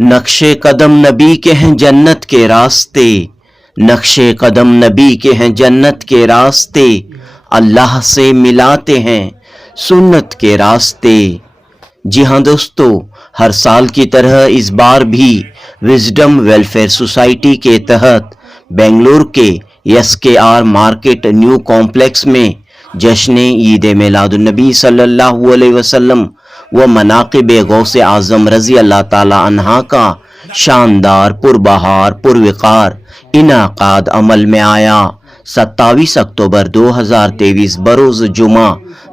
नक्शे कदम नबी के हैं जन्नत के रास्ते, नक्शे कदम नबी के हैं जन्नत के रास्ते, अल्लाह से मिलाते हैं सुन्नत के रास्ते। जी हाँ दोस्तों, हर साल की तरह इस बार भी विजडम वेलफेयर सोसाइटी के तहत बेंगलुरु के SKR मार्केट न्यू कॉम्प्लेक्स में जश्न ईद मिलादुन्नबी सल्लल्लाहु अलैहि वसल्लम व मनाक़िब गौसे आज़म रज़ी अल्लाह ताला अन्हा का शानदार पुरबहार पुरवकार इनाकाद अमल में आया। 27 अक्टूबर 2023 बरोज़ जुमा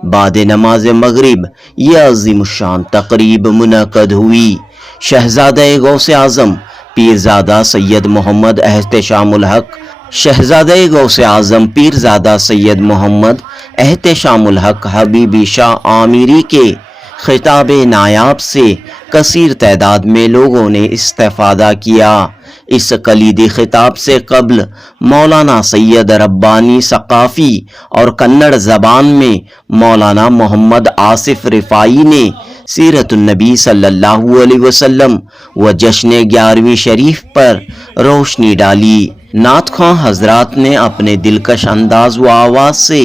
बाद नमाज मगरिब यह अज़ीमुश्शान तक़रीब मुनक़द हुई। शहज़ादा गौसे आज़म पीरज़ादा सैयद मोहम्मद एहतेशामुल हक, शहज़ादा गौसे आज़म पीरज़ादा सैयद मोहम्मद एहतेशामुल हक हबीबी शाह आमिरी के खिताब नायाब से कसीर तादाद में लोगों ने इस्तेफादा किया। इस कलीदी खिताब से कबल मौलाना सैयद रब्बानी सकाफ़ी और कन्नड़ ज़बान में मौलाना मोहम्मद आसिफ रिफ़ाई ने सीरतुन्नबी सल्लल्लाहु अलैहि वसल्लम व जश्न 11वीं शरीफ पर रोशनी डाली। नात ख्वां हजरात ने अपने दिलकश अंदाज व आवाज़ से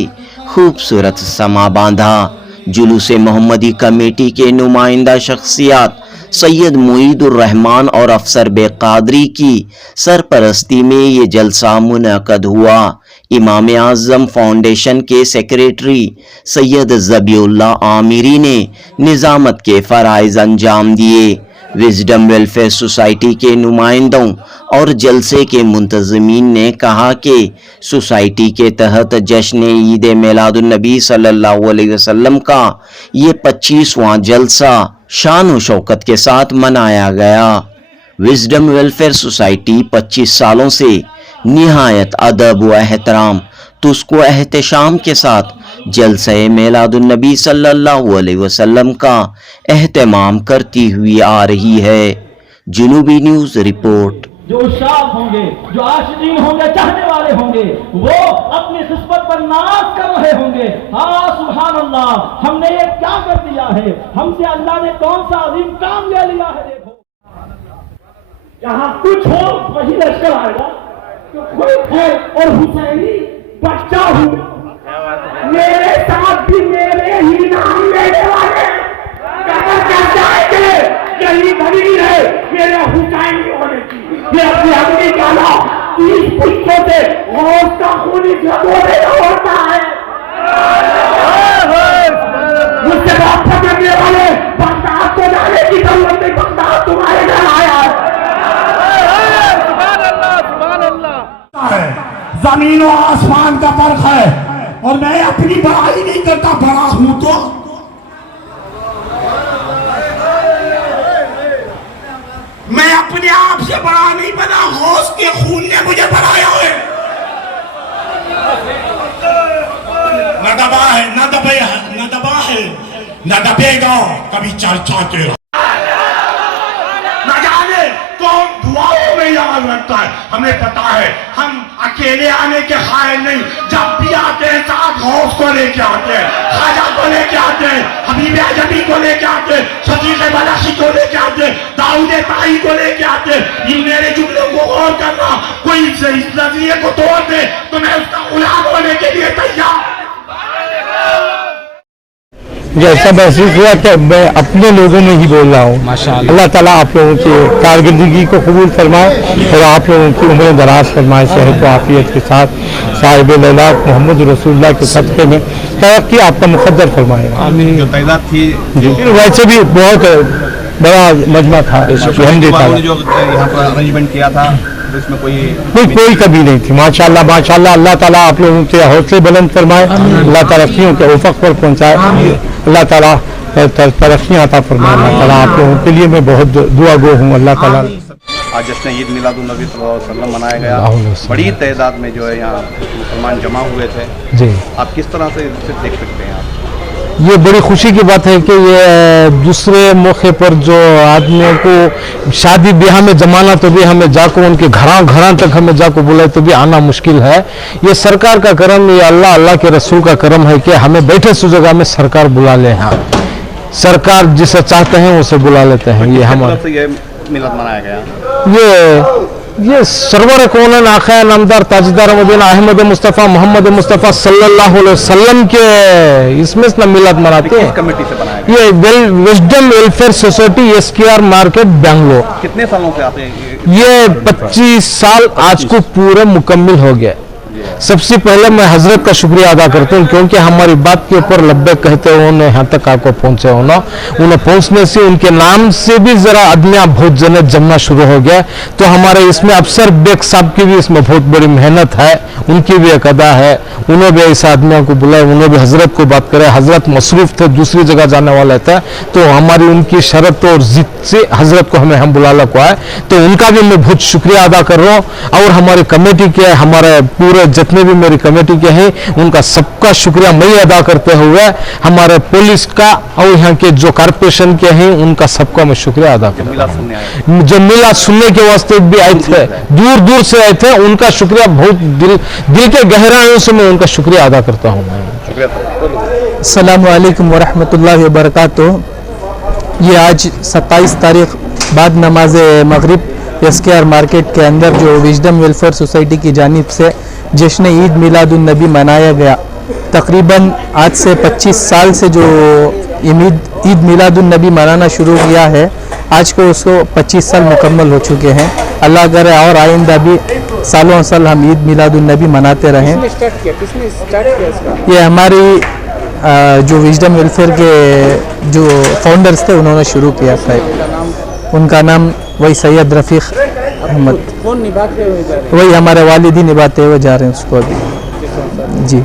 खूबसूरत समा बांधा। जुलूस मोहम्मदी कमेटी के नुमाइंदा शख्सियात सैयद मुईदुर रहमान और अफसर बेकादरी की सरपरस्ती में ये जलसा मुनक़द हुआ। इमाम आज़म फाउंडेशन के सेक्रेटरी सैयद ज़बीउल्लाह आमिरी ने निज़ामत के फ़राइज़ अंजाम दिए। विजडम वेलफेयर सोसाइटी के नुमाइंदों और जलसे के मुंतज़मीन ने कहा कि सोसाइटी के तहत जश्न ईद मिलादुन्नबी सल्लल्लाहु अलैहि वसल्लम का ये 25वां जलसा शान व शौकत के साथ मनाया गया। विजडम वेलफेयर सोसाइटी 25 सालों से निहायत अदब व एहतराम तुस्को एहतशाम के साथ जलसे मिलादुन्नबी सल्लल्लाहु अलैहि वसल्लम का एहतमाम करती हुई आ रही है। जुनूबी न्यूज़ रिपोर्ट। जो शाह होंगे, जो आशिकीन होंगे, चाहने वाले होंगे, वो अपनी किस्मत पर नाज कर रहे होंगे। हाँ सुभान अल्लाह, हमने ये क्या कर दिया है, हमसे अल्लाह ने कौन सा अजीम काम ले लिया है। देखो यहाँ कुछ हो वही लश्कर आएगा, तो कोई है और हुसैनी बच्चा हूँ, मेरे साथ भी मेरे ही नाम लेने वाले कर जाएंगे। यही दलील है मेरे हुसैनी होने की। ये अपनी अग्नि डाला 30 पुष्पों से गौस का खून जगोने होता है। मुझसे बात करने वाले बगदाद को जाने की जरूरत नहीं, बगदाद तुम्हारे घर आया है। जमीन और आसमान का फर्क है, और मैं अपनी बड़ाई नहीं करता, बड़ा हूं तो मैं अपने आप से बड़ा नहीं बना, गौस के खून ने मुझे बनाया है। न दबा है, न दबे है, न दबा है, न दबेगा कभी चर्चा तेरा। न जाने कौन दुआओं में याद रखता है, हमें पता है हम अकेले आने के कायल नहीं, जब भी आते हैं साथ गौस को लेके आते हैं, खाजा को लेके आते हैं, हबीब अजमी को लेके आते हैं, शकीक बलाशी को लेके आते हैं, दाऊद ताई को लेके आते हैं। इन मेरे जुमलों को गौर करना, कोई इस नजरिए को तोड़ दे तो मैं उसका गुलाम होने के लिए तैयार। मुझे ऐसा महसूस हुआ कि मैं अपने लोगों में ही बोल रहा हूँ। अल्लाह ताला आप लोगों की कारकर्दगी को कबूल फरमाए और आप लोगों की उम्र दराज फरमाए, सेहत व आफियत के साथ साहिब लैलाक मोहम्मद रसूलुल्लाह के सदक़े में तरक्की आपका मुक़द्दर फरमाए। जो तादाद थी वैसे भी बहुत बड़ा मजमा था, जो यहाँ पर अरेंजमेंट किया था तो इसमें कोई कमी नहीं थी। माशाल्लाह माशाल्लाह, अल्लाह ताला आप लोगों के हौसले बुलंद फरमाए, अल्लाह तरक्कियों के उफ़क़ पर पहुँचाए, अल्लाह ताला तरक्कियाँ अता फरमाए। अल्लाह ताला आप लोगों के लिए मैं बहुत दुआ गो हूँ। अल्लाह ताला आज जश्न ईद मिलादुन्नबी सल्लल्लाहु अलैहि वसल्लम मनाया गया, बड़ी तादाद में जो है यहाँ मुसलमान जमा हुए थे जी। आप किस तरह से इसे देख सकते हैं? आप ये बड़ी खुशी की बात है कि ये दूसरे मौके पर जो आदमियों को शादी ब्याह में जमाना तो भी हमें जाको उनके घर तक हमें जाको बुलाए तो भी आना मुश्किल है। ये सरकार का करम, ये अल्लाह के रसूल का करम है कि हमें बैठे सु जगह में सरकार बुला ले। हाँ, सरकार जिसे चाहते हैं उसे बुला लेते हैं। ये हमारा मिलाद मनाया गया? ये सरवर कौन आखा नामदार ताजदार मदीना अहमद मुस्तफ़ा मोहम्मद मुस्तफ़ा सल्लल्लाहु अलैहि वसल्लम के इसमें ना मिलाद मनाते हैं। किस कमेटी से बनाया गया? ये wisdom welfare society SKR market Bangalore. कितने सालों से आते हैं? ये 25 साल आज को पूरे मुकम्मल हो गया। सबसे पहले मैं हजरत का शुक्रिया अदा करता हूँ, क्योंकि हमारी बात के ऊपर लब्बे कहते हुए उन्हें यहाँ तक आपको पहुँचे होना, उन्हें पहुँचने से उनके नाम से भी जरा अदमिया बहुत जन्नत जमना शुरू हो गया। तो हमारे इसमें अफसर बेग साहब की भी इसमें बहुत बड़ी मेहनत है, उनकी भी एक अदा है। उन्हें भी इस आदमियों को बुलाए, उन्हें भी हजरत को बात करे। हजरत मसरूफ थे, दूसरी जगह जाने वाले थे, तो हमारी उनकी शरत और जिद से हजरत को हमें बुलाना को आए, तो उनका भी मैं बहुत शुक्रिया अदा कर रहा हूँ। और हमारी कमेटी के, हमारे पूरे जितने भी मेरी कमेटी के हैं, उनका सबका शुक्रिया मैं अदा करते हुए हमारे पुलिस का और यहाँ के जो कारपोरेशन के हैं उनका सबका मैं शुक्रिया अदा करता हूँ। जो मिला सुनने के वास्ते भी आए थे, दूर दूर से आए थे, उनका शुक्रिया बहुत दिल के गहराइयों से मैं उनका शुक्रिया अदा करता हूँ। अस्सलामु अलैकुम वरहमतुल्लाहि वबरकातुहू। ये आज 27 तारीख बाद नमाज मगरिब SKR मार्केट के अंदर जो विजडम वेलफेयर सोसाइटी की जानिब से जश्न ईद मिलादुन्नबी मनाया गया। तकरीबन आज से 25 साल से जो ईद मिलादुन्नबी मनाना शुरू किया है, आज को उसको 25 साल मुकम्मल हो चुके हैं। अल्लाह करे और आइंदा भी सालों साल हम ईद मिलादुन्नबी मनाते रहें। ये हमारी जो विजडम वेलफेयर के जो फाउंडर्स थे उन्होंने शुरू किया था। उनका नाम वही सैयद रफ़ीक अहमद, कौन निभाते हुए जा रहे हैं? वही हमारे वालिदी निभाते हुए जा रहे हैं उसको अभी जी।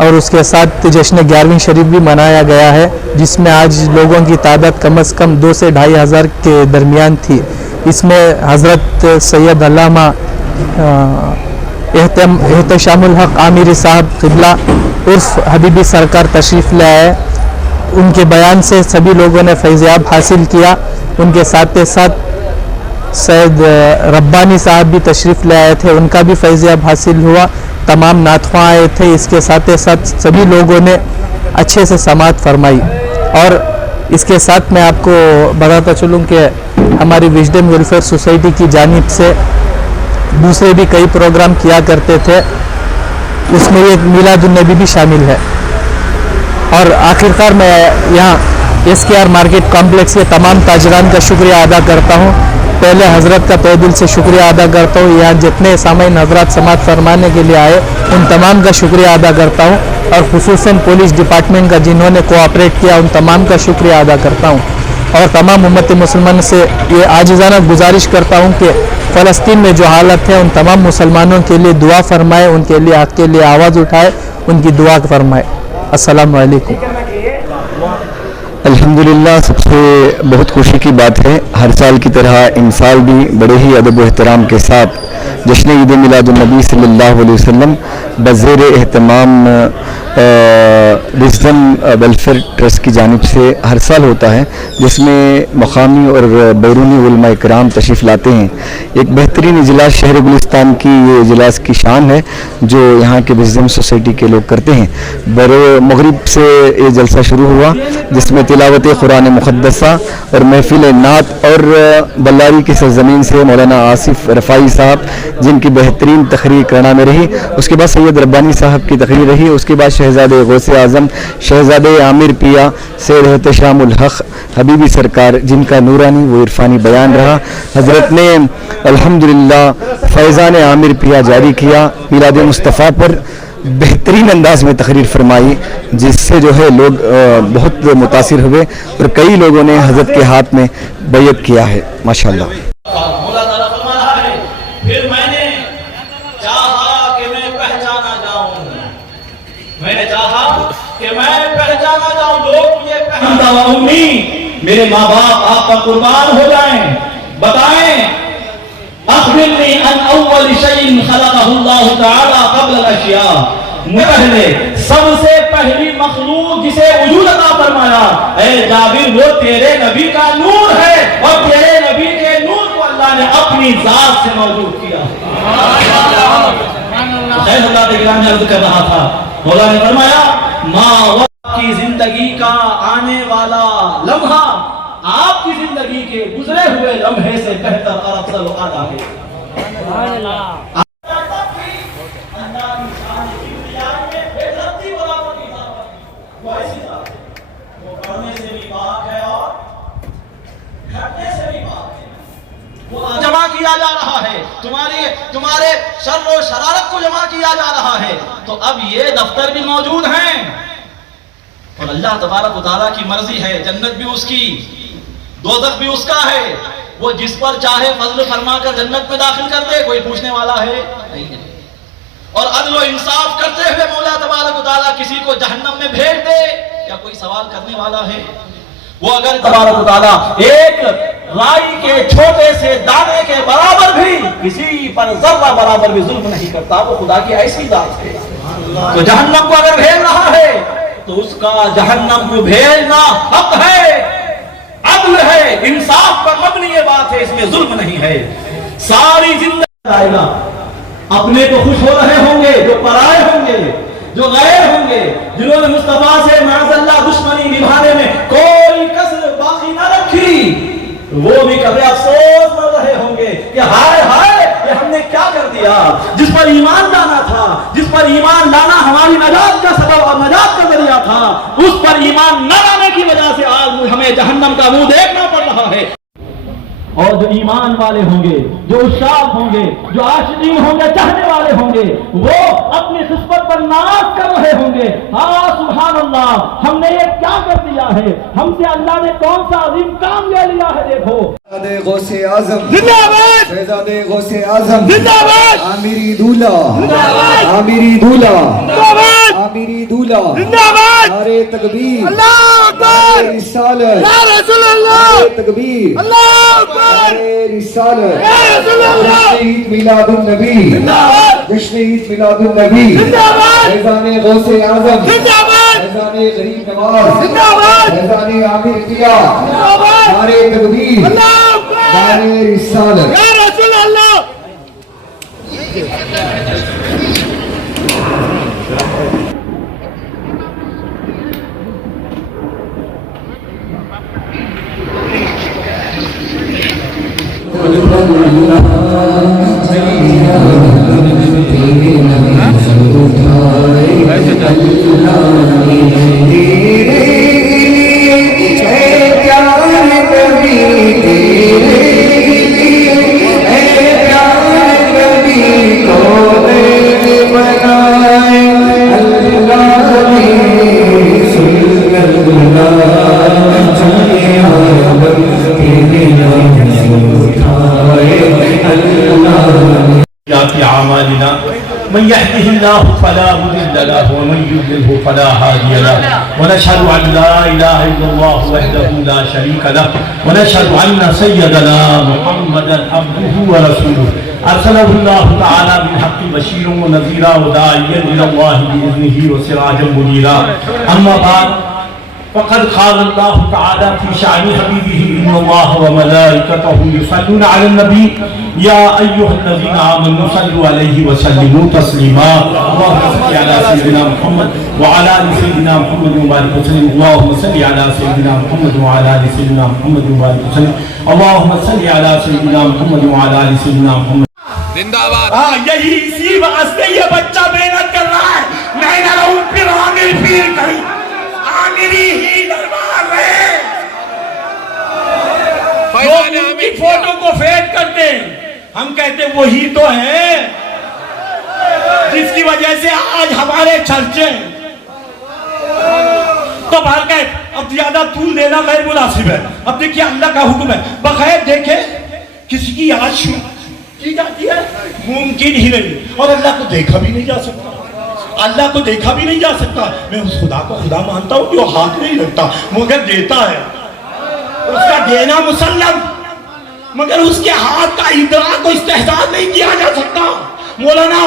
और उसके साथ जश्न 11वीं शरीफ भी मनाया गया है, जिसमें आज लोगों की तादाद कम से कम 2 से 2.5 हज़ार के दरमियान थी। इसमें हज़रत सैयद अल्लामा एहतशामुल हक आमिरी साहब क़िबला उर्फ हबीबी सरकार तशरीफ़ ले आए। उनके बयान से सभी लोगों ने फैज़याब हासिल किया। उनके साथ साथ सैयद रब्बानी साहब भी तशरीफ़ ले आए थे, उनका भी फैज़याब हासिल हुआ। तमाम नातख़्वां आए थे, इसके साथ सभी लोगों ने अच्छे से समाअत फरमाई। और इसके साथ मैं आपको बताता चलूँ कि हमारी विजडम वेलफेयर सोसाइटी की जानिब से दूसरे भी कई प्रोग्राम किया करते थे, उसमें ये मिलादुन्नबी भी शामिल है। और आखिरकार मैं यहाँ SKR मार्केट कॉम्प्लेक्स के तमाम ताजरान का शुक्रिया अदा करता हूँ। पहले हज़रत का तहे दिल से शुक्रिया अदा करता हूँ। यहाँ जितने सामाइन हज़रात समाअत फरमाने के लिए आए उन तमाम का शुक्रिया अदा करता हूँ, और खुसूसन पुलिस डिपार्टमेंट का जिन्होंने कोऑपरेट किया उन तमाम का शुक्रिया अदा करता हूँ। और तमाम उम्मत मुसलमान से ये आजिज़ाना गुजारिश करता हूँ कि फ़लस्तीन में जो हालत है उन तमाम मुसलमानों के लिए दुआ फरमाए, उनके लिए हक़ के लिए आवाज़ उठाए, उनकी दुआ फरमाए। अस्सलामु अलैकुम। अल्हम्दुलिल्लाह, सबसे बहुत खुशी की बात है, हर साल की तरह इन साल भी बड़े ही अदब व एहतराम के साथ जश्न ईद मिलादुन्नबी सल्लल्लाहु अलैहि वसल्लम बज़ेर एहतमाम विज़डम वेलफेयर ट्रस्ट की जानिब से हर साल होता है, जिसमें मकामी और बैरूनी उलमा इकराम तशरीफ़ लाते हैं। एक बेहतरीन इजलास शहर गुलिस्तान की ये इजलास की शान है जो यहाँ के विज़डम सोसाइटी के लोग करते हैं। बरो मगरिब से ये जलसा शुरू हुआ, जिसमें तिलावत कुरान मुक़द्दसा और महफिल नात और बल्लारी की सरज़मीन से मौलाना आसिफ रफ़ाई साहब जिनकी बेहतरीन तकरीर करना में रही, उसके बाद सैयद रब्बानी साहब की तकरीर रही, उसके बाद शहज़ादे गौसे आज़म शहज़ादे आमिर पिया सैयद एहतशामुल हक हबीबी सरकार जिनका नूरानी व इरफानी बयान रहा। हज़रत ने अल्हम्दुलिल्लाह फैज़ान आमिर पिया जारी किया, मिलाद मुस्तफ़ा पर बेहतरीन अंदाज में तकरीर फरमाई, जिससे जो है लोग बहुत मुतासिर हुए और कई लोगों ने हज़रत के हाथ में बैयत किया है। माशाअल्लाह। फिर मैंने चाहा कि मैं पहचाना जाऊं, मैंने चाहा कि मैं पहचाना जाऊं, लोग मुझे पहचानता उम्मी मेरे माँ बाप आप पर कुर्बान हो जाएं। बताएं अखबिरनी अन अव्वल शैइन खलक़हुल्लाहु तआला क़ब्ल अल-अशिया, पहले सबसे पहली मखलूक जिसे वजूद अता फरमाया, ऐ जाबिर वो तेरे नबी का नूर है और तेरे नबी के नूर को अल्लाह ने अपनी जात से मौजूद किया। अल्लाह के गिराम अर्ज कर रहा था, मौला ने फरमाया माँ की जिंदगी का आने वाला लम्हा آپ کی زندگی کے گزرے ہوئے لمحے سے بہتر اور افضل و اعلیٰ ہے. جمع کیا جا رہا ہے, تمہارے شر و شرارت کو جمع کیا جا رہا ہے. تو اب یہ دفتر بھی موجود ہیں اور اللہ تبارک و تعالیٰ کی مرضی ہے, جنت بھی اس کی, دوزخ بھی اس کا ہے. وہ جس پر چاہے فضل فرما کر جنت میں داخل کر دے, کوئی پوچھنے والا ہے نہیں ہے. اور عدل و انصاف کرتے ہوئے مولا تبارک و تعالیٰ کسی کو جہنم میں بھیج دے, کیا کوئی سوال کرنے والا ہے؟ وہ اگر تبارک و تعالیٰ ایک رائی کے چھوٹے سے دانے کے برابر بھی کسی پر ذرہ برابر بھی ظلم نہیں کرتا, وہ خدا کی ایسی ذات ہے. تو جہنم کو اگر بھیج رہا ہے تو اس کا جہنم کو بھیجنا حق ہے, عدل ہے, انصاف پر مبنی یہ بات ہے, اس میں ظلم نہیں ہے. ساری زندگی آئے گا, اپنے تو خوش ہو رہے ہوں گے, جو پرائے ہوں گے, جو غیر ہوں گے, جنہوں نے مصطفیٰ سے معاذ اللہ دشمنی نبھانے میں کوئی کسر باقی نہ رکھی, وہ بھی کبھی افسوس کر رہے ہوں گے کہ ہائے ہائے یہ ہم نے کیا کر دیا. جس پر ایمان لانا تھا, جس پر ایمان لانا ہماری نجات کا سبب اور نجات کا ذریعہ تھا, اس پر ایمان نہ لانے کی وجہ سے آج ہمیں جہنم کا منہ دیکھنا پڑ رہا ہے. اور جو ایمان والے ہوں گے, جو عشاق ہوں گے, جو عاشقین ہوں گے, چاہنے والے ہوں گے, وہ اپنی خسبت پر ناز کر رہے ہوں گے. ہاں سبحان اللہ, ہم نے یہ کیا کر دیا ہے, ہم سے اللہ نے کون سا عظیم کام لے لیا ہے. دیکھو غوث اعظم زندہ باد, شہزاد غوث اعظم زندہ باد, عامری دولہ, زندہ باد, عامری دولہ, زندہ باد, عامری دولہ, زندہ باد, نعرے تکبیر, اللہ اکبر, نعرے رسالت, یا رسول اللہ, نعرے تکبیر, اللہ اکبر, نعرے رسالت, یا رسول اللہ, جشن عید میلاد النبی, زندہ باد, جشن عید میلاد النبی, زندہ باد, فیضان غوث اعظم, زندہ باد, فیضان غریب نواز, زندہ باد, فیضان عامر کیا, زندہ باد, نعرے تکبیر, اللہ اکبر, نعرے رسالت. یا رسول اللہ. من يهده الله فلا مضل له ومن يضلل فلا هادي له ونشهد ان لا اله الا الله وحده لا شريك له ونشهد ان سيدنا محمدا عبده ورسوله ارسله الله تعالى بالحق بشيرا ونذيرا وداعيا الى الله باذنه وسراجا منيرا. اما بعد فقد قال الله تعالى في شأن حبيبه إن الله وملائكته يصلون على النبي يا أيها الذين آمنوا صلوا عليه وسلموا تسليما. اللهم صل على سيدنا محمد وعلى آل سيدنا محمد وبارك وسلم. اللهم صل على سيدنا محمد وعلى آل سيدنا محمد وبارك وسلم. اللهم صل على سيدنا محمد وعلى آل سيدنا محمد. زندہ باد. یہی اسی واسطے یہ بچہ محنت کر رہا ہے. میں نہ رہوں پھر عامر پیر کہیں عامری ہی دربار رہے. لوگ ان کی فوٹو کو فیڈ کرتے ہیں, ہم کہتے وہی تو ہیں جس کی وجہ سے آج ہمارے چرچے. تو بھر گئے, اب زیادہ طول دینا غیر مناسب ہے. اب دیکھیے اللہ کا حکم ہے, بخیر دیکھیں کسی کی آج کی جاتی ہے ممکن ہی نہیں, اور اللہ کو دیکھا بھی نہیں جا سکتا. اللہ کو دیکھا بھی نہیں جا سکتا. میں اس خدا کو خدا مانتا ہوں کہ وہ ہاتھ نہیں رکھتا مگر دیتا ہے. اس کا دینا مسلم, مگر اس کے ہاتھ کا ادراک کو استحضار نہیں کیا جا سکتا. مولانا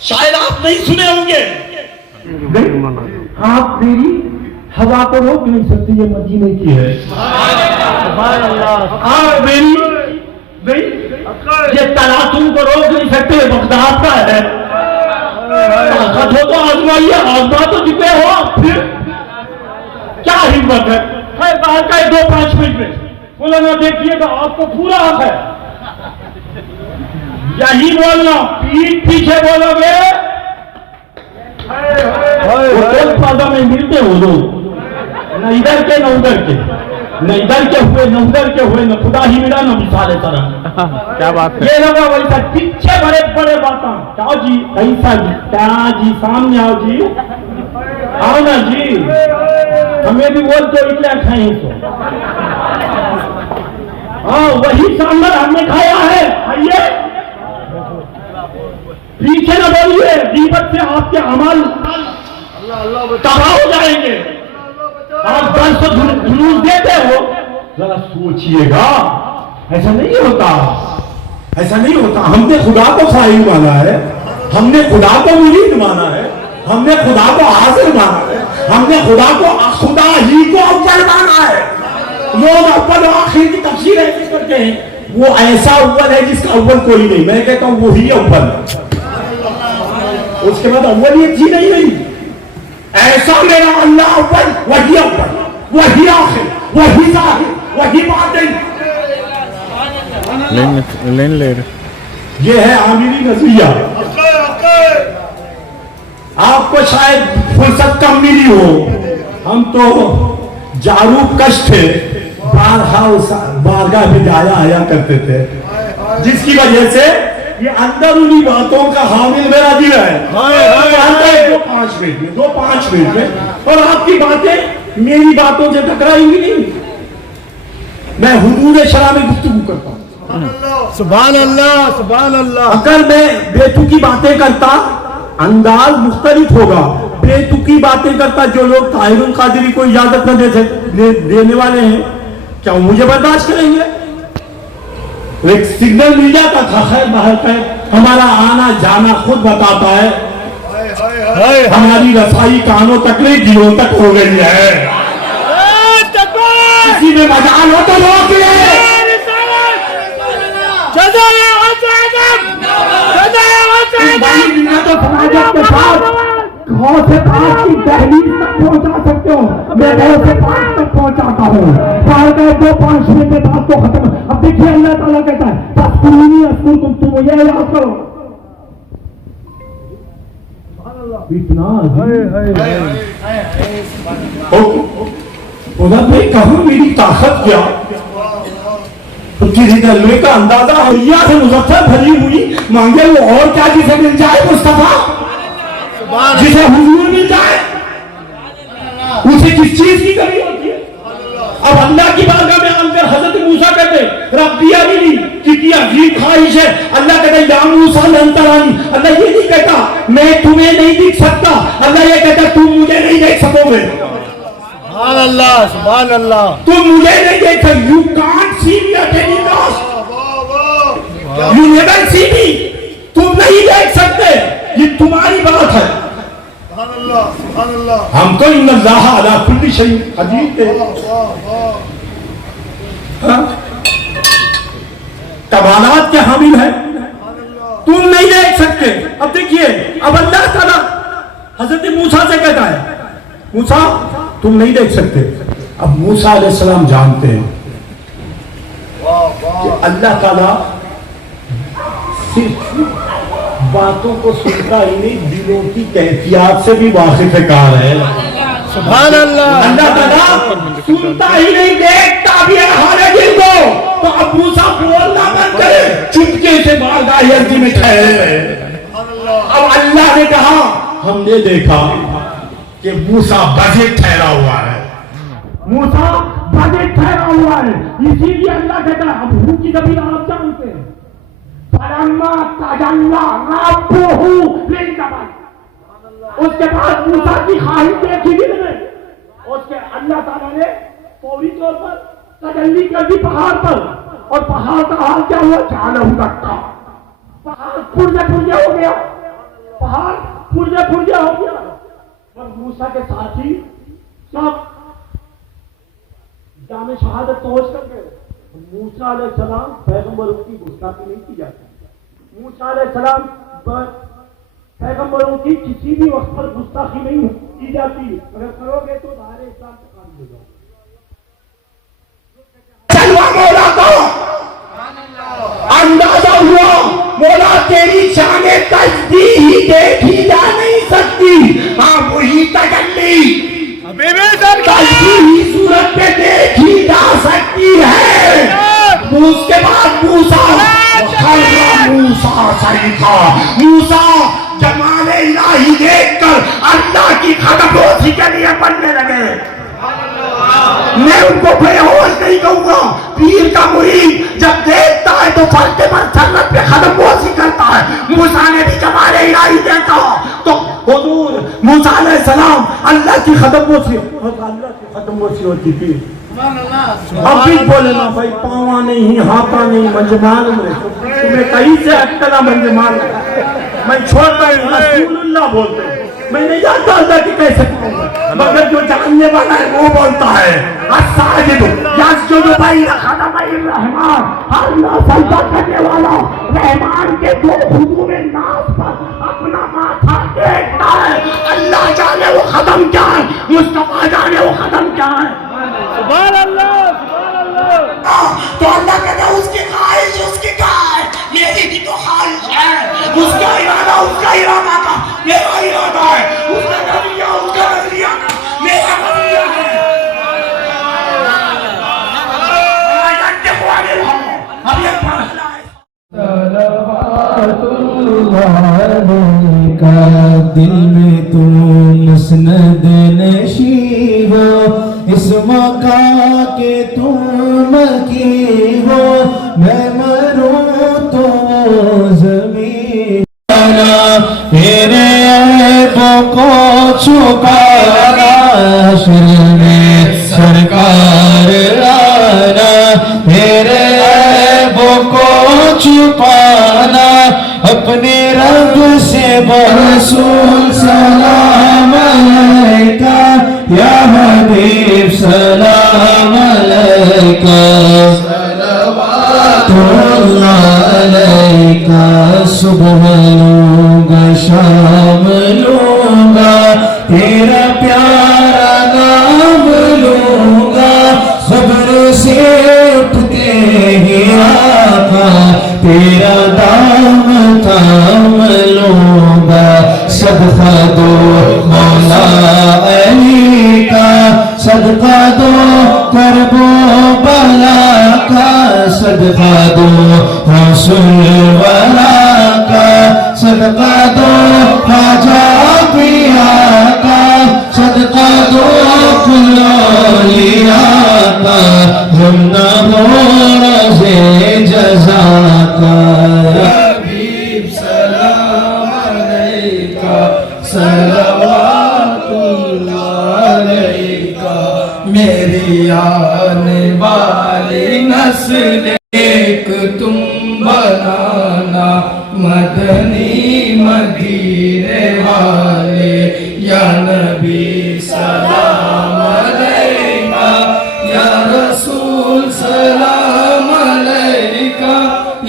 شاید آپ نہیں سنے ہوں گے, آپ میری ہوا کو روک نہیں سکتے, یہ مدینے کی ہے. آپ میری یہ تلاطم کو روک نہیں سکتے, یہ بغداد کا ہے. طاقت ہو تو آزمائیے, آزما تو چکے ہو, پھر کیا ہمت ہے. मैं बाहर का 2-5 मिनट में बोला ना, देखिएगा आपको पूरा हक है, यही बोलना, पीठ पीछे बोलोगे फायदा में मिलते हो लोग, न इधर के न उधर के, न इधर के हुए न उधर के हुए, न खुदा ही मिला न मिसाल तरह। क्या बात है। ये लगा वैसा पीछे बड़े बड़े बातें, क्या जी कैसा जी, क्या जी सामने आओ जी, आओ ना जी, हमें भी बोल तो इतना खाए तो, हाँ वही सांभर हमने खाया है, आइए पीछे न बोलिए, गीबत से आपके अमल तबाह हो जाएंगे। आप 10 जुलूस देते हो, जरा सोचिएगा, ऐसा नहीं होता, ऐसा नहीं होता। हमने खुदा को खाई माना है, हमने खुदा को मुरीद माना है, हमने खुदा को हाजिर माना है, हमने खुदा ही को अव्वल माना है। लोग अव्वल और आखिर की तफसीर ऐसे करते हैं, वो ऐसा अव्वल है जिसका अव्वल कोई नहीं, मैं कहता हूं वही अव्वल, उसके बाद अव्वलियत ही नहीं। ऐसा मेरा अल्लाह अव्वल, वही अव्वल, वही आखिर, वही ज़ाहिर, वही बातिन। लेन ले रहे। ये है आमिरी नजरिया। आपको शायद फुर्सत कम मिली हो, हम तो जारूब कश थे, बारगाह में जाया आया करते थे, जिसकी वजह से ये अंदरूनी बातों का हामिल मेरा दिल है। 2-5 मिनट में और आपकी बातें मेरी बातों से टकराएंगी नहीं। मैं हुदूद शरअ में गुफ्तगू करता हूँ। सुभान अल्लाह, सुभान अल्लाह। अगर मैं बेतुकी बातें करता, अंदाज मुख्तलिफ होगा। बेतुकी बातें करता, जो लोग ताहिरुल कादरी को इजाजत न देने वाले हैं, क्या वो मुझे बर्दाश्त करेंगे? एक सिग्नल मिल जाता था, खैर बाहर का हमारा आना जाना खुद बताता है, हमारी रसाई कानों तक नहीं दिलों तक हो गई है। किसी में मजाल हो तो रोक ले। तो समाजत के साथ घाव से पास की दहलीज तक पहुंचा सकते हो, मैं घाव से पास तक पहुंचाता हूँ। 2-5 मिनट में बात तो खत्म। अब देखिए अल्लाह ताला कहता है, तस्कुरूनी अस्कुरकुम, तुम मुझे याद करो। इतना उधर में कहूँ मेरी ताकत क्या, तो किसी जलवे का अंदाजा हुलिया से मुजफ्फर भरी हुई मांगे वो और क्या जिसे मिल जाए मुस्तफा, जिसे हुजूर मिल जाए, उसे किस चीज की कमी होती है? अब अल्लाह की बारगाह में आकर हजरत मूसा कहते रब्बी अरिनी, कितनी अजीब ख्वाहिश है। अल्लाह कहता या मूसा लन तरानी, अल्लाह ये नहीं कहता मैं तुम्हें नहीं देख सकता, अल्लाह ये कहता तुम मुझे नहीं देख सकोगे। सुभान अल्लाह, सुभान अल्लाह। तुम मुझे नहीं देख सकते, you can't see me at any cost, you never see me, तुम नहीं देख सकते, ये तुम्हारी बात है। हम तो इन्नल्लाह अला कुल्ली शैइन कदीर थे, कमालात के हामिल है, तुम नहीं देख सकते। अब देखिए, अब अल्लाह ताला हजरत मूसा से कहता है, मूसा तुम नहीं देख सकते। अब मूसा अलैहिस्सलाम जानते हैं कि अल्लाह ताला सिर्फ बातों को सुनता ही नहीं, दिलों की कैफियत से भी वाकिफ़-ए-कार है। सुभान अल्लाह। अल्लाह ताला सुनता ही नहीं, देखता भी है हमारे दिल को। तो अब मूसा बोलना बंद करे, चुपके से बारगाह अर्ज़ी में ठहरे रहे। अब अल्लाह ने कहा, हमने देखा कि मूसा बजट ठहरा हुआ है, मूसा बजट ठहरा हुआ है, इसीलिए अल्लाह कहता है, अब हूँ की कभी आप जानते हैं, उसके बाद मूसा की ख्वाहिश देखी दिल में, उसके अल्लाह ताला ने फौरी तौर पर तजल्ली कर दी पहाड़ पर, और पहाड़ का हाल क्या हुआ, जालहू दक्का, पहाड़ पुर्जे पुर्जे हो गया, पहाड़ पुर्जे पुर्जे हो गया। और मूसा के साथी सब जामे शहादत पहुंच कर गए। मूसा अलैहिस्सलाम पैगंबरों की गुस्ताखी नहीं की जाती, मूसा अलैहिस्सलाम पैगंबरों की किसी भी वक्त पर गुस्ताखी नहीं की जाती, अगर करोगे तो दायरे इस्लाम से खारिज हो जाओ। اندازہ ہوا مولا تیری شان تسبیح دیکھی جا نہیں سکتی، ہاں وہی تجلی تسبیح صورت پہ دیکھی جا سکتی ہے۔ اس کے بعد موسیٰ موسیٰ جمال الہی دیکھ کر اللہ کی خدموسی کے لیے بننے لگے۔ میں ان کو بے ہوش نہیں کہوں گا، پیر کا مرید جب دیکھتا ہے تو فرق پر سرت پہ خدموسی کرتا ہے۔ موسیٰ نے بھی جمال الہی دیکھا تو حضور موسیٰ علیہ السلام اللہ کی خدموسی ہوتی تھی۔ اب بھی بولے نا بھائی پاواں نہیں ہاتھا نہیں منجمان میں تمہیں کہیں سے اٹکلا منجمان میں چھوڑتا ہوں رسول اللہ بولتے ہیں، میں نہیں جانتا اللہ کہ کیسے کہوں گا، مگر جو جاننے والا ہے وہ بولتا ہے۔ الساجد یسجد بین قدمی الرحمن، اللہ سجدہ کرنے والا رحمان کے دو حضور ناز پر اپنا ماتھا ٹیکتا ہے۔ اللہ جانے وہ قدم کیا ہے، مصطفیٰ جانے وہ قدم کیا ہے۔ سبحان اللہ سبحان اللہ۔ تو اللہ کہتا ہے اس کی خواہش اس کی کیا ہے، میری بھی تو خواہش ہے، اس کا ارادہ کا میرا ارادہ ہے، اس کا نظریہ میرا نظریہ ہے۔ اب یہ پڑھنا ہے صلوات اللہ علیکہ، دل میں تو مسند نشی ہو، اس موقع کے تم کی ہو، میں مروں تو زمین تیرے عیبوں کو چھپانا، حشر میں سرکار آنا، تیرے عیبوں کو چھپانا، اپنے رب سے برسول سلام علیکہ، یا حبیب سلام علیکہ، صلوات اللہ علیکہ۔ صبح لوں گا شام لوں گا، تیرا پیارا نام لوں گا، صبر سے اٹھتے ہی آقا تیرا دام تھام لوں گا، صدقہ دو مولا علی کا، صدقہ دو کرب و بلا کا، صدقہ دو رسول والا کا، صدقہ دو خواجہ پیا کا، صدقہ دو کل اولیاء کا، ہم نہ ہو رضے جزا کا۔ حبیب سلام علیکہ، صلوات اللہ علیکہ، میری آنے والی نسل ایک تم بنانا، مدنی مدینے والے، یا نبی سلام علیکہ، یا رسول سلام علیکہ،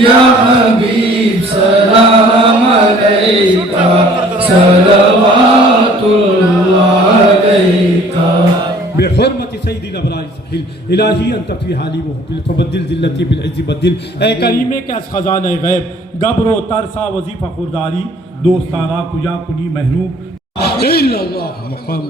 یا حبیب سلام علیکہ، صلوات اللہ علیکہ۔ بحرمت سیدی الابرار سبحل الہی انت فی حالی محبل فبدل ذلتی بالعز بدل۔ اے کریمے کے از خزانہ غیب گبر و ترسا وظیفہ خورداری، دوستانہ کجا کنی محروم الا اللہ مقام